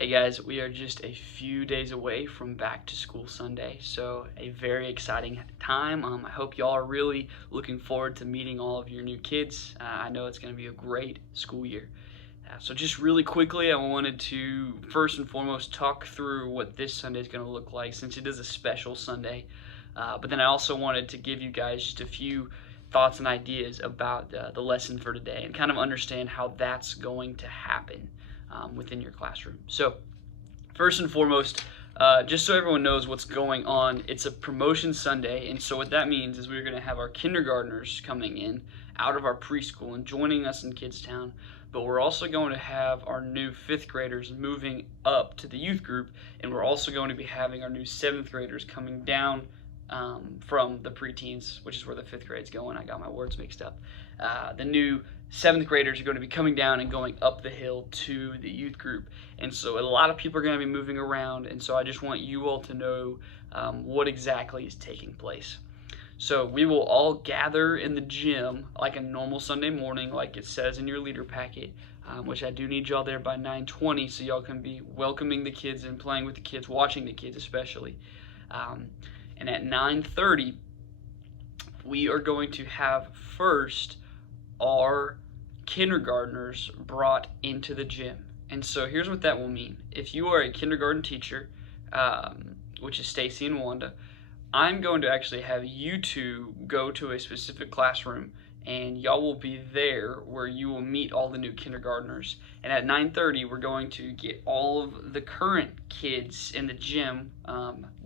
Hey guys, we are just a few days away from back to school Sunday, so a very exciting time. I hope y'all are really looking forward to meeting all of your new kids. I know it's going to be a great school year. So just really quickly, I wanted to first and foremost talk through what this Sunday is going to look like since it is a special Sunday. But then I also wanted to give you guys just a few thoughts and ideas about the lesson for today and kind of understand how that's going to happen within your classroom. So first and foremost, just so everyone knows what's going on, it's a promotion Sunday, and so what that means is we're going to have our kindergartners coming in out of our preschool and joining us in Kids Town, but we're also going to have our new 5th graders moving up to the youth group, and we're also going to be having our new 7th graders coming down from the preteens, which is where the 5th grade's going. I got my words mixed up. The new 7th graders are going to be coming down and going up the hill to the youth group. And so a lot of people are going to be moving around, and so I just want you all to know what exactly is taking place. So we will all gather in the gym like a normal Sunday morning, like it says in your leader packet, which I do need y'all there by 9:20 so y'all can be welcoming the kids and playing with the kids, watching the kids especially. And at 9:30, we are going to have first our kindergartners brought into the gym. And so here's what that will mean. If you are a kindergarten teacher, which is Stacy and Wanda, I'm going to actually have you two go to a specific classroom, and y'all will be there where you will meet all the new kindergartners. And at 9:30, we're going to get all of the current kids in the gym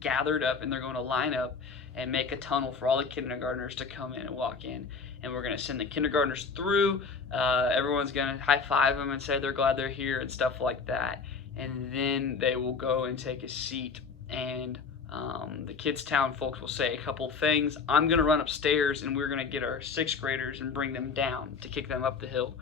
gathered up, and they're going to line up and make a tunnel for all the kindergartners to come in and walk in. And we're going to send the kindergartners through. Everyone's going to high-five them and say they're glad they're here and stuff like that. And then they will go and take a seat, and the Kids Town folks will say a couple things. I'm going to run upstairs, and we're going to get our 6th graders and bring them down to kick them up the hill.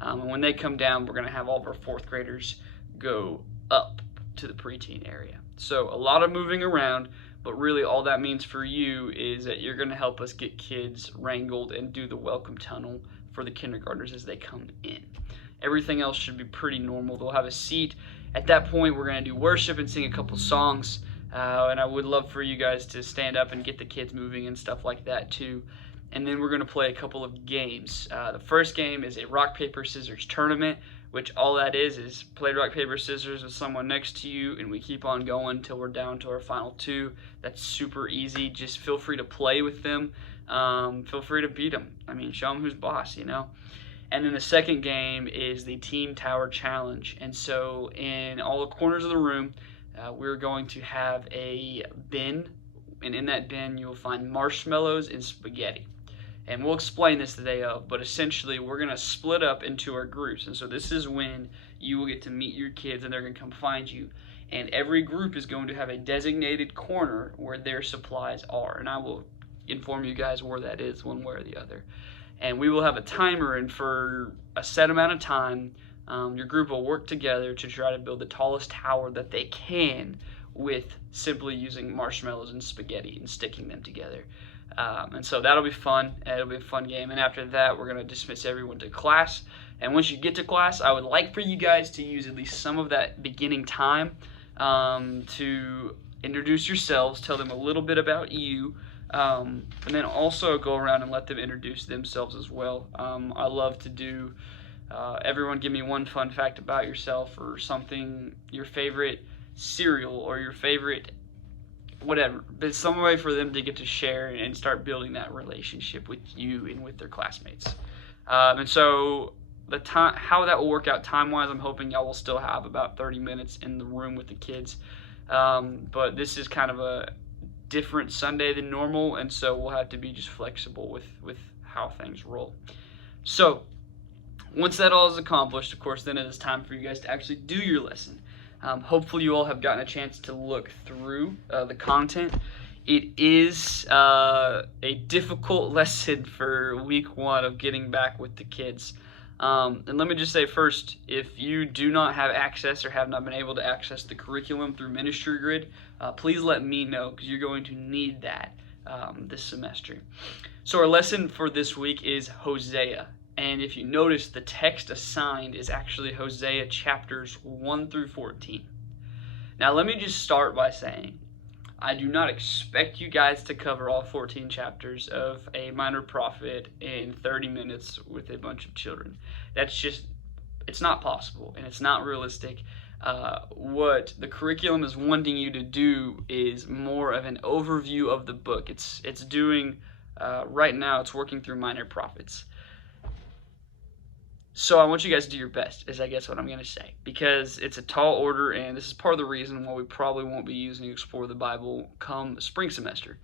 And when they come down, we're going to have all of our 4th graders go up to the preteen area. So a lot of moving around, but really all that means for you is that you're going to help us get kids wrangled and do the welcome tunnel for the kindergartners as they come in. Everything else should be pretty normal. They'll have a seat. At that point, we're going to do worship and sing a couple songs. And I would love for you guys to stand up and get the kids moving and stuff like that too. And then we're going to play a couple of games. The first game is a rock, paper, scissors tournament, which all that is play rock, paper, scissors with someone next to you, and we keep on going until we're down to our final 2. That's super easy. Just feel free to play with them. Feel free to beat them. I mean, show them who's boss, you know. And then the second game is the Team Tower Challenge. And so in all the corners of the room, we're going to have a bin, and in that bin you will find marshmallows and spaghetti. And we'll explain this the day of, but essentially we're going to split up into our groups. And so this is when you will get to meet your kids, and they're going to come find you. And every group is going to have a designated corner where their supplies are. And I will inform you guys where that is one way or the other. And we will have a timer, and for a set amount of time, your group will work together to try to build the tallest tower that they can with simply using marshmallows and spaghetti and sticking them together. And so that'll be fun. It'll be a fun game. And after that, we're going to dismiss everyone to class. And once you get to class, I would like for you guys to use at least some of that beginning time to introduce yourselves, tell them a little bit about you, and then also go around and let them introduce themselves as well. I love to do everyone give me one fun fact about yourself, or something, your favorite cereal or your favorite whatever, but it's some way for them to get to share and start building that relationship with you and with their classmates. And so the time, how that will work out time-wise, I'm hoping y'all will still have about 30 minutes in the room with the kids. But this is kind of a different Sunday than normal, and so we'll have to be just flexible with how things roll. So once that all is accomplished, of course, then it is time for you guys to actually do your lesson. Hopefully you all have gotten a chance to look through the content. It is a difficult lesson for week 1 of getting back with the kids. And let me just say first, if you do not have access or have not been able to access the curriculum through Ministry Grid, please let me know, because you're going to need that this semester. So our lesson for this week is Hosea. And if you notice, the text assigned is actually Hosea chapters 1 through 14. Now, let me just start by saying, I do not expect you guys to cover all 14 chapters of a minor prophet in 30 minutes with a bunch of children. It's not possible, and it's not realistic. What the curriculum is wanting you to do is more of an overview of the book. It's doing, right now, it's working through minor prophets. So I want you guys to do your best, is I guess what I'm going to say, because it's a tall order, and this is part of the reason why we probably won't be using Explore the Bible come spring semester.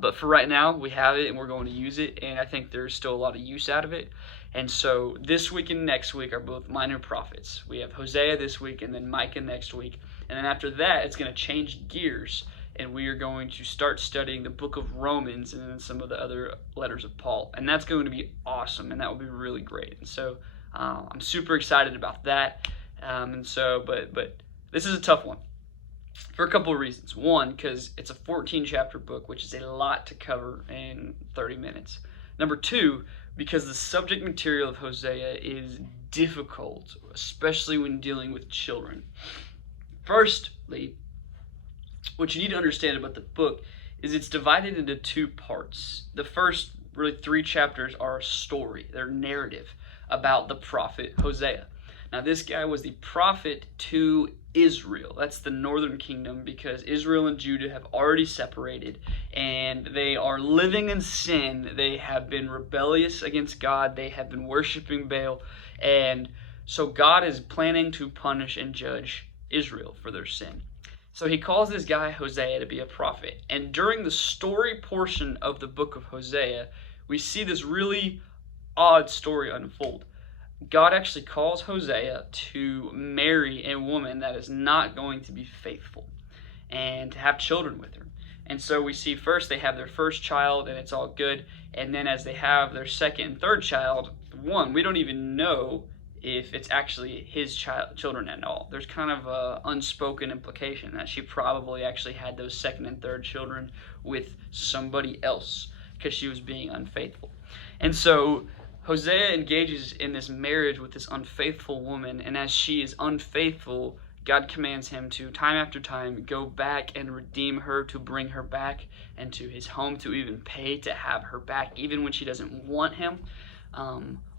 But for right now, we have it, and we're going to use it, and I think there's still a lot of use out of it. And so this week and next week are both minor prophets. We have Hosea this week, and then Micah next week. And then after that, it's going to change gears, and we are going to start studying the book of Romans and then some of the other letters of Paul. And that's going to be awesome, and that will be really great. And so I'm super excited about that. But this is a tough one for a couple of reasons. One, because it's a 14-chapter book, which is a lot to cover in 30 minutes. Number two, because the subject material of Hosea is difficult, especially when dealing with children. Firstly, what you need to understand about the book is it's divided into two parts. The first, really, 3 chapters are a story. They're narrative about the prophet Hosea. Now, this guy was the prophet to Israel. That's the northern kingdom, because Israel and Judah have already separated, and they are living in sin. They have been rebellious against God. They have been worshiping Baal, and so God is planning to punish and judge Israel for their sin. So he calls this guy Hosea to be a prophet, and during the story portion of the book of Hosea, we see this really odd story unfold. God actually calls Hosea to marry a woman that is not going to be faithful and to have children with her. And so we see first they have their first child and it's all good. And then as they have their second and third child, one, we don't even know if it's actually his children at all. There's kind of an unspoken implication that she probably actually had those second and third children with somebody else because she was being unfaithful. And so Hosea engages in this marriage with this unfaithful woman, and as she is unfaithful, God commands him to, time after time, go back and redeem her, to bring her back into his home, to even pay to have her back, even when she doesn't want him.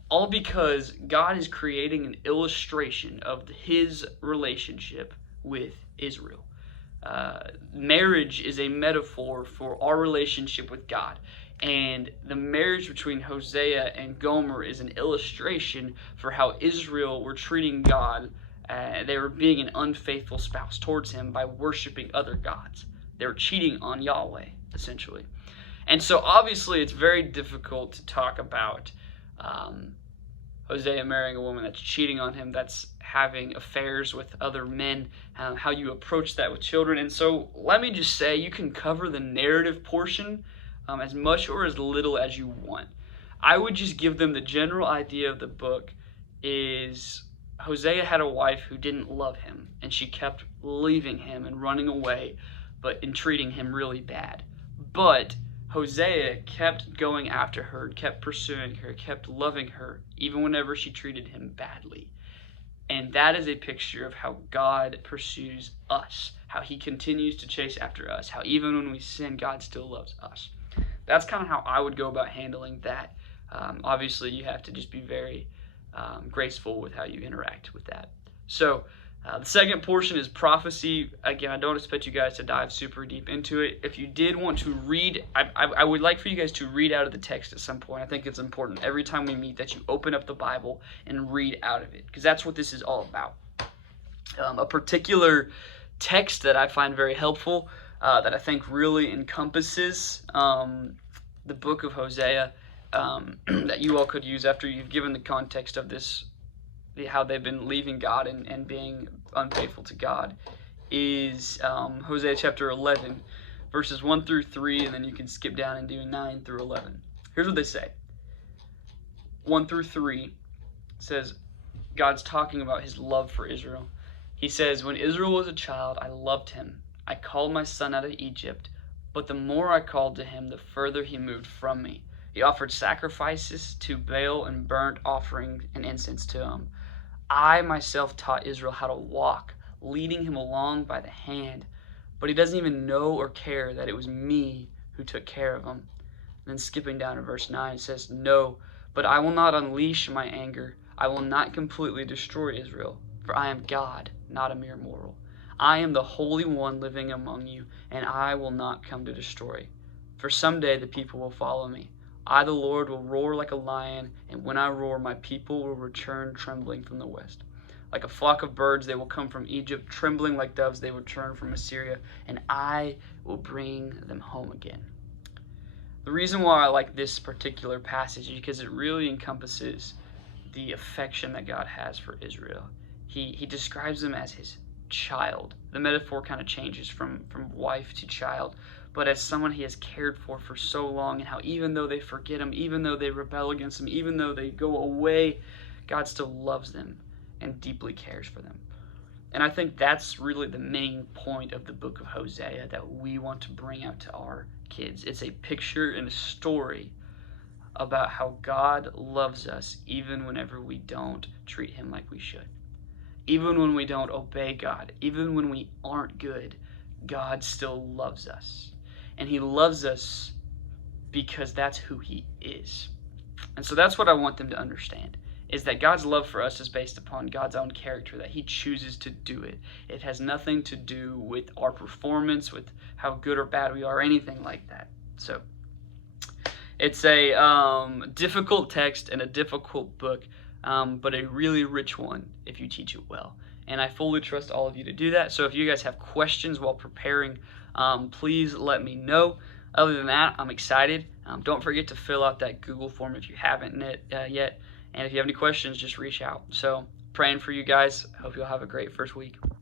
All because God is creating an illustration of his relationship with Israel. Marriage is a metaphor for our relationship with God. And the marriage between Hosea and Gomer is an illustration for how Israel were treating God. They were being an unfaithful spouse towards him by worshiping other gods. They were cheating on Yahweh, essentially. And so obviously it's very difficult to talk about Hosea marrying a woman that's cheating on him, that's having affairs with other men, how you approach that with children. And so let me just say, you can cover the narrative portion as much or as little as you want. I would just give them the general idea of the book is Hosea had a wife who didn't love him, and she kept leaving him and running away, but treating him really bad. But Hosea kept going after her, kept pursuing her, kept loving her, even whenever she treated him badly. And that is a picture of how God pursues us, how he continues to chase after us, how even when we sin, God still loves us. That's kind of how I would go about handling that. Obviously, you have to just be very graceful with how you interact with that. So the second portion is prophecy. Again, I don't expect you guys to dive super deep into it. If you did want to read, I would like for you guys to read out of the text at some point. I think it's important every time we meet that you open up the Bible and read out of it, because that's what this is all about. A particular text that I find very helpful, that I think really encompasses the book of Hosea, that you all could use after you've given the context of this, how they've been leaving God and being unfaithful to God, is Hosea chapter 11, verses 1 through 3, and then you can skip down and do 9 through 11. Here's what they say. 1 through 3 says, God's talking about his love for Israel. He says, "When Israel was a child, I loved him. I called my son out of Egypt, but the more I called to him, the further he moved from me. He offered sacrifices to Baal and burnt offering and incense to him. I myself taught Israel how to walk, leading him along by the hand, but he doesn't even know or care that it was me who took care of him. And then skipping down to verse 9, it says, No, but I will not unleash my anger. I will not completely destroy Israel, for I am God, not a mere mortal. I am the Holy One living among you, and I will not come to destroy. For someday the people will follow me. I, the Lord, will roar like a lion, and when I roar, my people will return trembling from the west. Like a flock of birds, they will come from Egypt, trembling like doves, they will return from Assyria, and I will bring them home again. The reason why I like this particular passage is because it really encompasses the affection that God has for Israel. He describes them as his child. The metaphor kind of changes from wife to child, but as someone he has cared for so long, and how even though they forget him, even though they rebel against him, even though they go away, God still loves them and deeply cares for them. And I think that's really the main point of the book of Hosea that we want to bring out to our kids. It's a picture and a story about how God loves us even whenever we don't treat him like we should. Even when we don't obey God, even when we aren't good, God still loves us. And he loves us because that's who he is. And so that's what I want them to understand, is that God's love for us is based upon God's own character, that he chooses to do it. It has nothing to do with our performance, with how good or bad we are, anything like that. So it's a difficult text and a difficult book, but a really rich one if you teach it well. And I fully trust all of you to do that. So if you guys have questions while preparing, please let me know. Other than that, I'm excited. Don't forget to fill out that Google form if you haven't yet. And if you have any questions, just reach out. So praying for you guys. Hope you'll have a great first week.